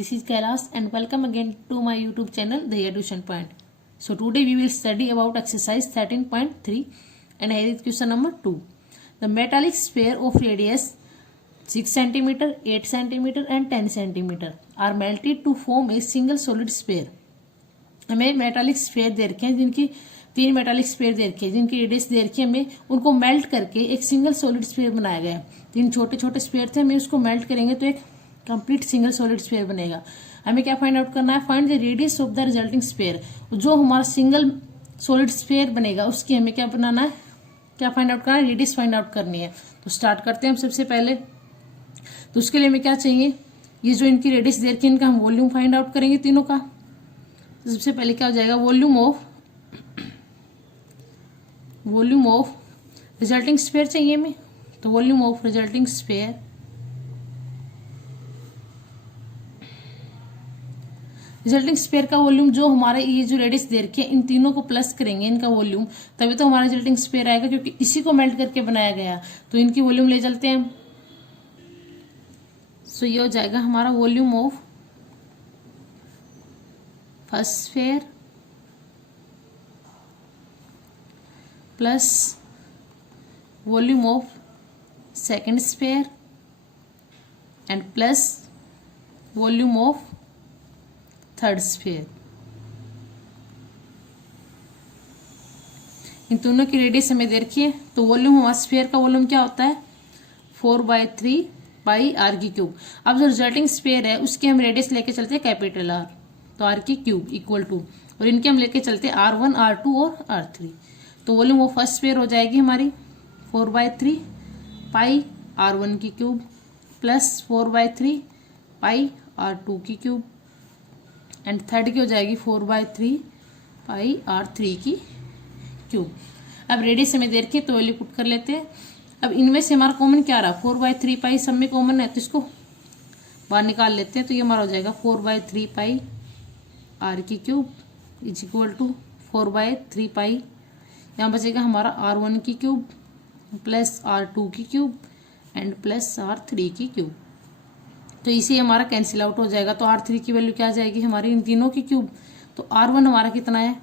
This is Kailash and welcome again to my YouTube channel The Tuition Point. So today we will study about exercise 13.3 and here is question number 2. The metallic sphere of radius 6 cm, 8 cm and 10 cm are melted to form a single solid sphere. हमें metallic sphere दे रखे हैं जिनकी तीन metallic sphere दे रखे हैं जिनकी radius दे रखी है, हमें उनको मेल्ट करके एक सिंगल सॉलिड स्फेयर बनाया गया है। तीन छोटे छोटे स्फेयर थे, हमें उसको मेल्ट करेंगे तो एक कंप्लीट सिंगल सॉलिड स्फेयर बनेगा। हमें क्या फाइंड आउट करना है? Find the radius of the resulting sphere. जो हमारा सिंगल सॉलिड स्फेयर बनेगा उसकी हमें क्या बनाना है, क्या फाइंड आउट करना है? रेडियस फाइंड आउट करनी है। तो स्टार्ट करते हैं हम सबसे पहले। तो उसके लिए हमें क्या चाहिए, ये जो इनकी रेडियस दे रखी है इनका हम वॉल्यूम फाइंड आउट करेंगे तीनों का। तो सबसे पहले क्या हो जाएगा, वॉल्यूम ऑफ रिजल्टिंग स्फेयर चाहिए हमें। तो वॉल्यूम ऑफ रिजल्टिंग स्फेयर का वॉल्यूम जो हमारे ये जो रेडियस दे रखी है इन तीनों को प्लस करेंगे इनका वॉल्यूम, तभी तो हमारा रिजल्टिंग स्फेयर आएगा, क्योंकि इसी को मेल्ट करके बनाया गया। तो इनकी वॉल्यूम ले चलते हैं हम। सो ये हो जाएगा हमारा volume of first sphere plus volume of second sphere and plus volume of third sphere. इन दोनों की रेडियस हमें दे रखी है। तो वॉल्यूम हमारा स्फेयर का वॉल्यूम क्या होता है, 4/3 पाई आर की क्यूब। अब जो रिजल्टिंग स्फेयर है उसकी हम रेडियस लेके चलते हैं कैपिटल आर, तो आर की क्यूब इक्वल टू, और इनके हम लेके चलते हैं R1, R2 और R3। तो वॉल्यूम ऑफ फर्स्ट स्फेयर हो जाएगी हमारी 4/3 पाई R1 की क्यूब प्लस 4/3 पाई R2 की क्यूब एंड थर्ड की हो जाएगी 4/3 पाई R3 की क्यूब। अब रेडियस हमें दे रखी है तो वैल्यू पुट कर लेते हैं। अब इनमें से हमारा कॉमन क्या रहा, 4/3 पाई सब में कॉमन है तो इसको बाहर निकाल लेते हैं। तो ये हमारा हो जाएगा 4/3 पाई आर की क्यूब इज इक्वल टू 4/3 पाई, यहाँ बचेगा हमारा R1 की क्यूब प्लस R2 की क्यूब एंड प्लस R3 की क्यूब। तो इसे हमारा कैंसिल आउट हो जाएगा। तो R3 की वैल्यू क्या आ जाएगी हमारी, इन तीनों की क्यूब। तो R1 हमारा कितना है,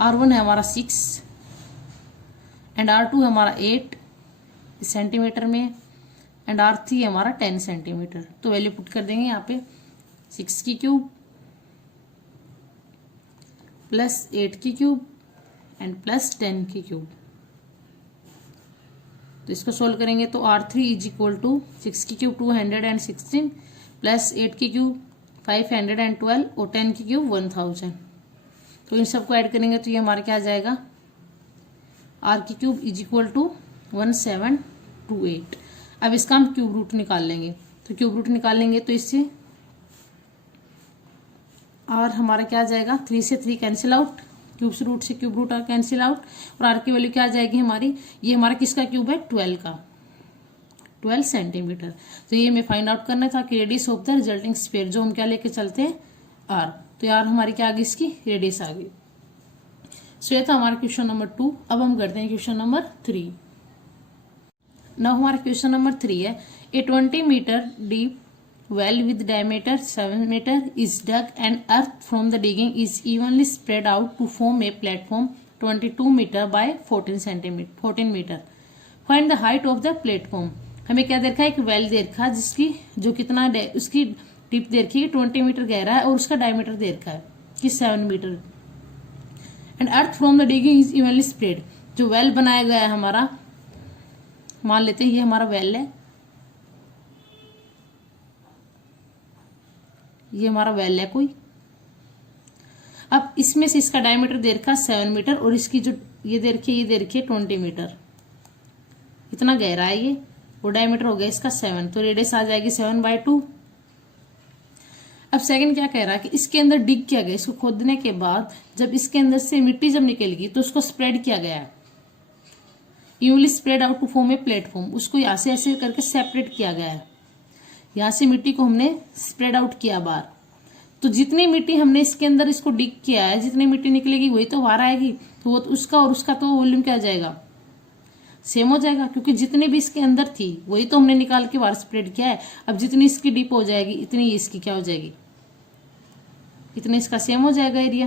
R1 है हमारा 6 एंड R2 है हमारा 8 सेंटीमीटर में एंड R3 है हमारा 10 सेंटीमीटर। तो वैल्यू पुट कर देंगे यहाँ पे 6 की क्यूब प्लस 8 की क्यूब एंड प्लस 10 की क्यूब। तो इसको सोल्व करेंगे तो R3 इज इक्वल टू 6 की क्यूब 216 प्लस 8 की क्यूब 512 और 10 की क्यूब 1000। तो इन सबको ऐड करेंगे तो ये हमारा क्या आ जाएगा, R की क्यूब इज इक्वल टू 1728। अब इसका हम क्यूब रूट निकाल लेंगे। तो क्यूब रूट निकालेंगे तो इससे R हमारा क्या आ जाएगा, 3 से 3 कैंसिल आउट, क्यूब से रूट से क्यूब रूट और कैंसिल आउट, और आर की वैल्यू क्या आ जाएगी हमारी, ये हमारा किसका क्यूब है, 12 का, 12 सेंटीमीटर। तो ये हमें फाइंड आउट करना था कि radius of the resulting sphere, जो हम क्या लेके चलते हैं आर। तो यार हमारी क्या आ गई, इसकी रेडियस आ गई। सो ये था हमारा क्वेश्चन नंबर 2। अब हम करते हैं क्वेश्चन नंबर 3। नाउ हमारा क्वेश्चन नंबर 3 है, a 20 metre deep well with diameter 7 meter is dug and earth from the digging is evenly spread out to form a platform 22 meter by 14 meter. Find the height of the platform. हमें क्या देखा है, एक well they रखा है जिसकी जो कितना उसकी डिप दे रखी है 20 मीटर गहरा है और उसका डायमीटर दे रखा है कि 7 metre and earth from the digging is evenly spread. जो वेल बनाया गया है हमारा, मान लेते हैं ये हमारा वेल है, ये हमारा वेल है कोई। अब इसमें से इसका डायमीटर दे रखा है 7 मीटर और इसकी जो ये दे रखी है, ये दे रखी है 20 मीटर। इतना गहरा है ये, और डायमीटर हो गया इसका 7, तो रेडियस आ जाएगी 7/2। अब सेकंड क्या कह रहा है कि इसके अंदर डिग किया गया, इसको खोदने के बाद जब इसके अंदर से मिट्टी जब निकलेगी तो उसको स्प्रेड किया गया है, evenly spread out to form a platform. उसको यहाँ से ऐसे करके सेपरेट किया गया है, यहाँ से मिट्टी को हमने स्प्रेड आउट किया बाहर। तो जितनी मिट्टी हमने इसके अंदर इसको डिग किया है, जितनी मिट्टी निकलेगी वही तो बाहर आएगी, तो वो उसका और उसका तो वॉल्यूम क्या आ जाएगा, सेम हो जाएगा, क्योंकि जितने भी इसके अंदर थी वही तो हमने निकाल के बाहर स्प्रेड किया है। अब जितनी इसकी डीप हो जाएगी इतनी इसकी क्या हो जाएगी, इतने इसका सेम हो जाएगा एरिया।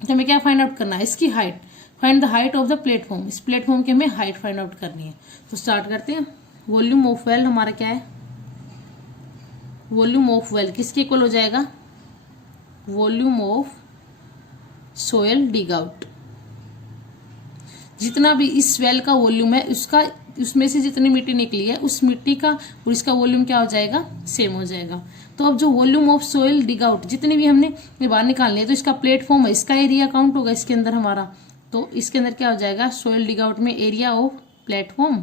तो हमें क्या फाइंड आउट करना है, इसकी height, find the height of the platform. इस प्लेटफॉर्म की हमें हाइट फाइंड आउट करनी है। तो स्टार्ट करते हैं। वॉल्यूम ऑफ वेल हमारा क्या है, वॉल्यूम ऑफ वेल किसके इक्वल हो जाएगा, volume of soil dig out. जितना भी इस वेल का वॉल्यूम है उसका, उसमें से जितनी मिट्टी निकली है उस मिट्टी का और इसका वॉल्यूम क्या हो जाएगा, सेम हो जाएगा। तो अब जो volume of soil dig out जितनी भी हमने बाहर निकालनी है, तो इसका प्लेटफॉर्म है, इसका एरिया काउंट होगा इसके अंदर हमारा। तो इसके अंदर क्या हो जाएगा, सोयल डिग आउट में area of platform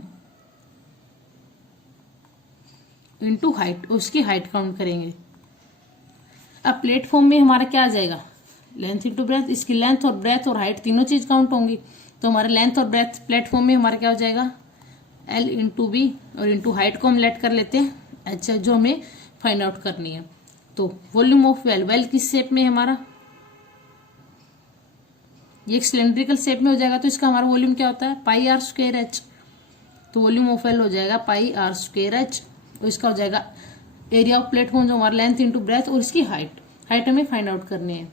into height, उसकी हाइट काउंट करेंगे। अब प्लेटफॉर्म में हमारा क्या आ जाएगा, लेंथ इंटू ब्रेथ। इसकी लेंथ और ब्रेथ और हाइट तीनों चीज काउंट होंगी। तो हमारे लेंथ और ब्रेथ प्लेटफॉर्म में हमारा क्या हो जाएगा, L इंटू बी, और इंटू हाइट को हम लेट कर लेते हैं अच्छा, जो हमें फाइंड आउट करनी है। तो वॉल्यूम ऑफ वेल, वेल किस शेप में हमारा, ये एक सिलेंड्रिकल शेप में हो जाएगा। तो इसका हमारा वॉल्यूम क्या होता है, पाई आर स्क्वायर एच। तो वॉल्यूम ऑफ वेल हो जाएगा पाई आर स्क्वायर एच। और इसका हो जाएगा एरिया ऑफ प्लेटफॉर्म जो हमारा लेंथ इंटू ब्रेथ और इसकी हाइट, हाइट हमें फाइंड आउट करनी है।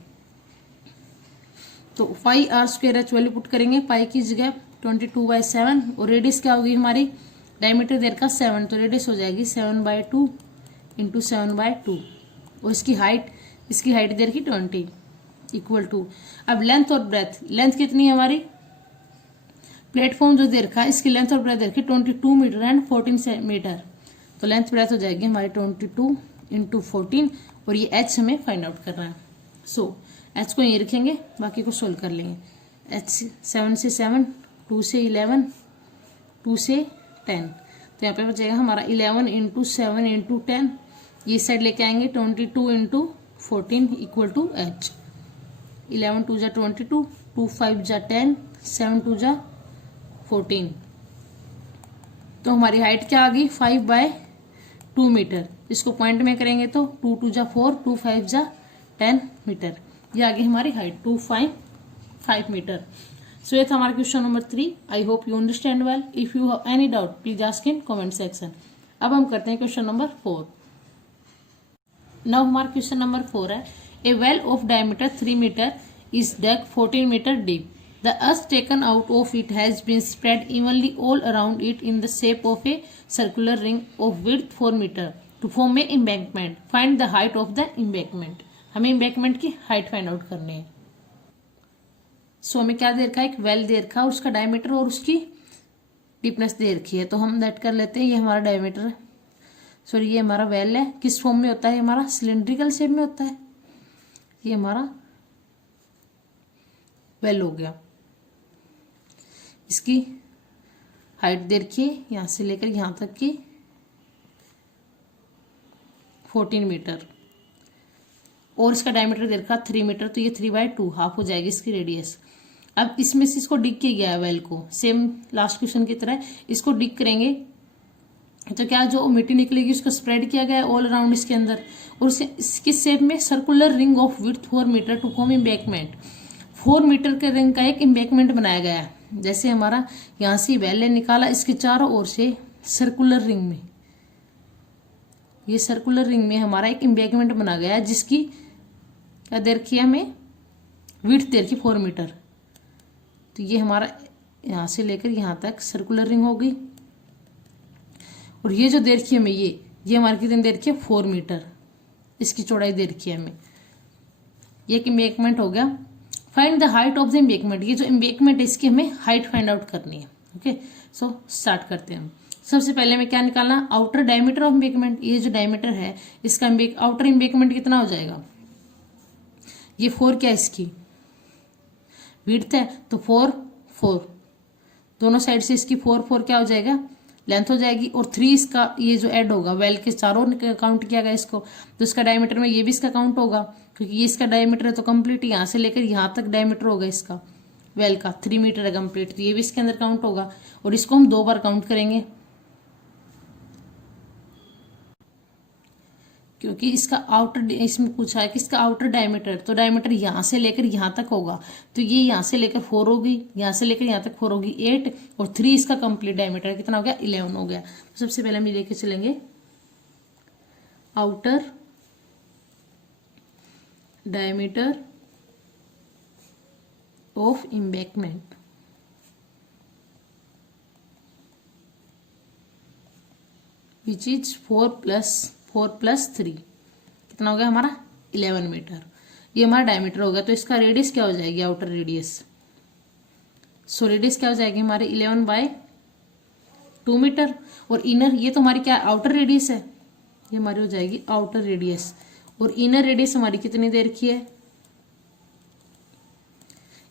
तो pi R square H value put करेंगे, पाई की जगह 22/7, और रेडियस क्या होगी हमारी, डायमीटर देर का 7, तो रेडियस हो जाएगी 7/2 इंटू 7/2। और इसकी हाइट देर की 20 इक्वल टू, अब लेंथ और ब्रेथ, लेंथ कितनी है हमारी, प्लेटफॉर्म जो दे रखा है इसकी लेंथ और ब्रेथ दे रखी 22 मीटर एंड 14 मीटर। तो लेंथ ब्रेथ हो जाएगी हमारी 22 इंटू 14, और ये एच हमें फाइंड आउट करना है। सो एच को यहीं रखेंगे, बाकी को सोल्व कर लेंगे। एच 7 से 7, 2 से 11, 2 से 10। तो यहाँ पे बचेगा हमारा 11 इंटू 7 इंटू 10, ये साइड लेके आएंगे 22 इंटू 14 इक्वल टू एच। 11 2 जा 22, 2 5 जा 10, 7 2 जा 14। तो हमारी हाइट क्या आ गई, 5/2 मीटर। इसको पॉइंट में करेंगे तो 2 2 जा 4, 2 5 जा 10 मीटर। ये आ गई हमारी हाइट 255 मीटर। सो ये था हमारा question number 3। I hope you understand well. If you have any doubt please ask in comment section. अब हम करते हैं क्वेश्चन नंबर 4। नाउ हमारा क्वेश्चन नंबर 4 है, a well of diameter 3 metre is dug 14 metre deep. The earth taken out of it has been spread evenly all around it in the shape of a circular ring of width 4 meter to form a embankment. Find the height of the embankment. हमें embankment की height find out करनी है। सो हमें क्या दे रखा है, एक well they रखा है, उसका डायमीटर और उसकी डीपनेस दे रखी है। तो हम दैट कर लेते हैं, ये हमारा डायमीटर है, सॉरी ये हमारा वेल है। किस फॉर्म में होता है, हमारा सिलेंड्रिकल शेप में होता है। ये हमारा वेल हो गया। इसकी हाइट दे रखी है यहां से लेकर यहां तक की 14 मीटर, और इसका डायमीटर दे रखा 3 मीटर। तो ये 3/2 हाफ हो जाएगी इसकी रेडियस। अब इसमें से इसको डिग किया गया है वेल को, सेम लास्ट क्वेश्चन की तरह इसको डिग करेंगे तो क्या जो मिट्टी निकलेगी उसको स्प्रेड किया गया है ऑल अराउंड इसके अंदर, और इसकी शेप में circular ring of width 4 metre to form embankment. 4 metre के रिंग का एक एम्बैंकमेंट बनाया गया है। जैसे हमारा यहां से वेल निकाला, इसके चारों ओर से सर्कुलर रिंग में, ये सर्कुलर रिंग में हमारा एक एम्बैंकमेंट बना गया है, जिसकी क्या दे रखी है हमें, विड्थ दे रखी 4 मीटर। तो ये हमारा यहां से लेकर यहां तक सर्कुलर रिंग होगी, और ये जो दे रखी है हमें, ये हमारी कितनी दे रखी है 4 मीटर, इसकी चौड़ाई दे रखी है हमें। ये एक एम्बैंकमेंट हो गया। Find the height of the embankment, ये जो एम्बैंकमेंट है इसकी हमें हाइट फाइंड आउट करनी है। ओके, सो स्टार्ट करते हैं। सबसे पहले हमें क्या निकालना, आउटर डायमीटर ऑफ एम्बैंकमेंट। ये जो डायमीटर है इसका आउटर एम्बैंकमेंट कितना हो जाएगा, ये 4 क्या इसकी विड्थ है, तो 4 दोनों साइड से इसकी 4 क्या हो जाएगा, लेंथ हो जाएगी। और 3 इसका ये जो ऐड होगा, वेल के चारों काउंट किया गया इसको, तो इसका डायमीटर में ये भी इसका काउंट होगा, क्योंकि ये इसका डायमीटर है तो कंप्लीट यहां से लेकर यहां तक डायमीटर होगा इसका वेल का 3 मीटर है कंप्लीट, तो ये भी इसके अंदर काउंट होगा। और इसको हम 2 बार काउंट करेंगे, क्योंकि इसका आउटर, इसमें पूछा है कि इसका आउटर डायमीटर, तो डायमीटर यहाँ से लेकर यहाँ तक होगा, तो ये यहाँ से लेकर 4 होगी, यहाँ से लेकर यहाँ तक 4 होगी 8, और 3 इसका कंप्लीट डायमीटर कितना हो गया 11 हो गया। तो सबसे पहले हम ये लेके चलेंगे outer diameter of embankment, which is 4 plus 3 कितना हो गया हमारा 11 मीटर। ये हमारा डायमीटर हो गया। तो इसका रेडियस क्या हो जाएगी, आउटर रेडियस। सो रेडियस क्या हो जाएगी हमारी 11/2 मीटर। और इनर, ये तो हमारी क्या आउटर रेडियस है, ये हमारी हो जाएगी आउटर रेडियस। और इनर रेडियस हमारी कितनी देर की है,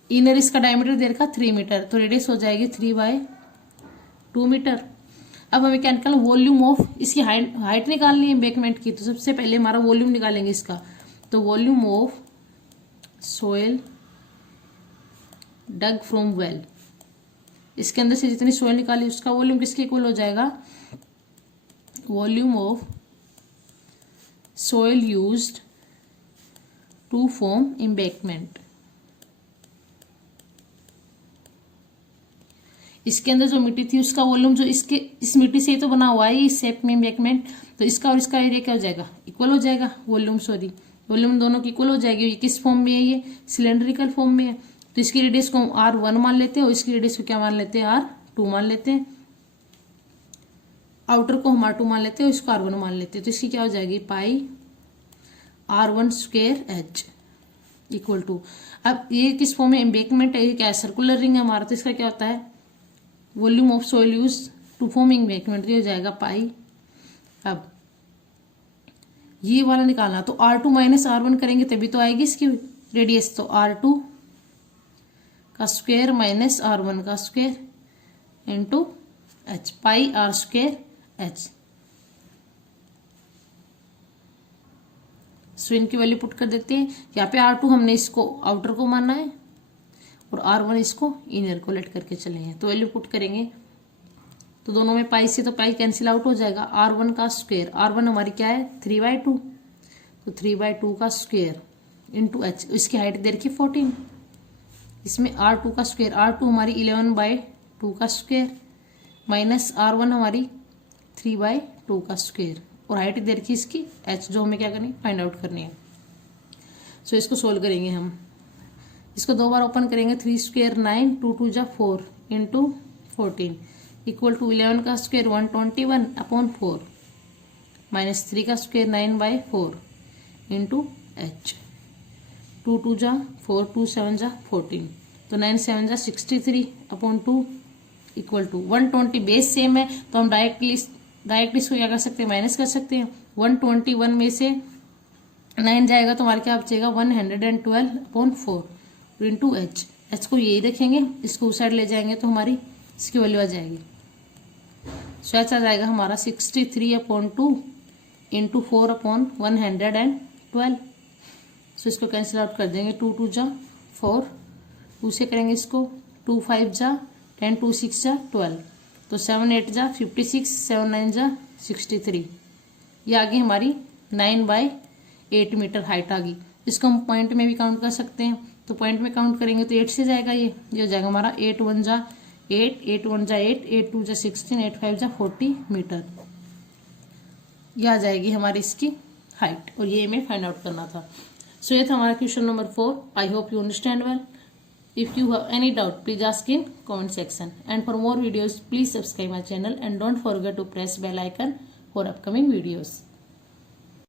इनर इसका डायमीटर देर का 3 मीटर, तो रेडियस हो जाएगी 3/2 मीटर। अब हमें क्या निकालना, वॉल्यूम ऑफ, इसकी हाइट निकालनी है एम्बैंकमेंट की। तो सबसे पहले हमारा वॉल्यूम निकालेंगे इसका। तो volume of soil dug from well, इसके अंदर से जितनी सोयल निकाली उसका वॉल्यूम किसके इक्वल हो जाएगा, volume of soil used to form embankment. इसके अंदर जो मिट्टी थी उसका वॉल्यूम, जो इसके इस मिट्टी से ही तो बना हुआ है इस शेप में एम्बैंकमेंट, तो इसका और इसका एरिया क्या हो जाएगा, इक्वल हो जाएगा। वॉल्यूम दोनों की इक्वल हो जाएगी। ये किस फॉर्म में है, ये सिलेंड्रिकल फॉर्म में है। तो इसकी रेडियस को हम R1 मान लेते हैं और इसकी रेडियस को क्या मान लेते हैं, R2 मान लेते हैं। आउटर को हम R2 मान लेते हैं और इसको R1 मान लेते हैं। तो इसकी क्या हो जाएगी, पाई R1² H इक्वल टू, अब ये किस फॉर्म में एम्बैंकमेंट है, ये क्या है, सर्कुलर रिंग है हमारा। तो इसका क्या होता है, volume of soil use to form embankment, ये हो जाएगा पाई। अब ये वाला निकालना, तो R2 माइनस R1 करेंगे तभी तो आएगी इसकी रेडियस। तो R2 का स्क्वायर माइनस R1 का स्क्वायर इंटू H, पाई R² H। सो इनकी वैल्यू पुट कर देते हैं। यहाँ पे R2 हमने इसको आउटर को माना है और R1 इसको इनर को लेट करके चले हैं। तो वैल्यू पुट करेंगे तो दोनों में पाई से तो पाई कैंसिल आउट हो जाएगा। R1 का स्क्वायर, R1 हमारी क्या है 3/2, तो 3/2 का स्क्वायर इंटू H, इसकी हाइट दे रखी 14, इसमें R2 का स्क्वायर, R2 हमारी 11/2 का स्क्वायर माइनस R1 हमारी 3/2 का स्क्वायर, और हाइट दे रखी इसकी H, जो हमें क्या करनी फाइंड आउट करनी है। सो इसको सोल्व करेंगे हम। इसको 2 बार ओपन करेंगे, 3 स्क्वायर 9, 2 2 जा 4 इंटू 14 इक्वल टू 11 का स्क्वायर 121/4 माइनस 3 का स्क्वायर 9/4 इंटू H, 2 2 जा 4, 2 7 जा 14, तो 9 7 जा 63/2 इक्वल टू 120। बेस सेम है तो हम डायरेक्टली इसको क्या कर सकते हैं, माइनस कर सकते हैं। 121 में से 9 जाएगा तो हमारे क्या बचेगा 112/4 इंटू H। H को यही रखेंगे, इसको उस साइड ले जाएंगे तो हमारी इसकी वैल्यू आ जाएगी। सो H आ जाएगा हमारा 63/2 इंटू 4/112। सो इसको कैंसिल आउट कर देंगे, 2 2 जा 4, 2 से करेंगे इसको, 2 5 जा 10, 2 6 जा 12, तो 7 8 जा 56, 7 9 जा 63। ये आ गई हमारी 9/8 मीटर हाइट आ गई। इसको हम पॉइंट में भी काउंट कर सकते हैं, तो पॉइंट में काउंट करेंगे तो 8 से जाएगा, ये हो जाएगा हमारा 8 1 जा 8, 8 1 जा 8, 8 2 जा 16, 8 5 जा 40 मीटर। ये आ जाएगी हमारी इसकी हाइट, और ये हमें फाइंड आउट करना था। सो ये था हमारा question number 4। I hope you understand well. If you have any doubt, please ask in comment section. And for more videos, please subscribe my channel and don't forget to press bell icon for upcoming videos.